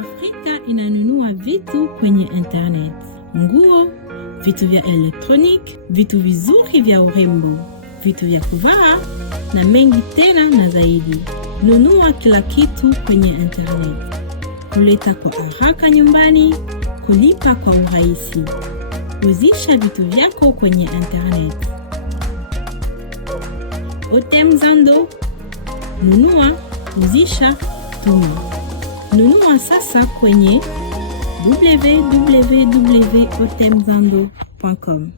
Afrika inanunua vitu kwenye internet: nguo, vitu vya elektroniki, vitu vizuri vya urembo, vitu vya kuvaa na mengi tena na zaidi. Nunua kila kitu kwenye internet. Kuleta kwa haraka nyumbani, kulipa kwa urahisi. Uzisha vitu vyako kwenye internet. Otemzando, nunua, uzisha, tuma. Nunua sasa kwenye www.otemzando.com.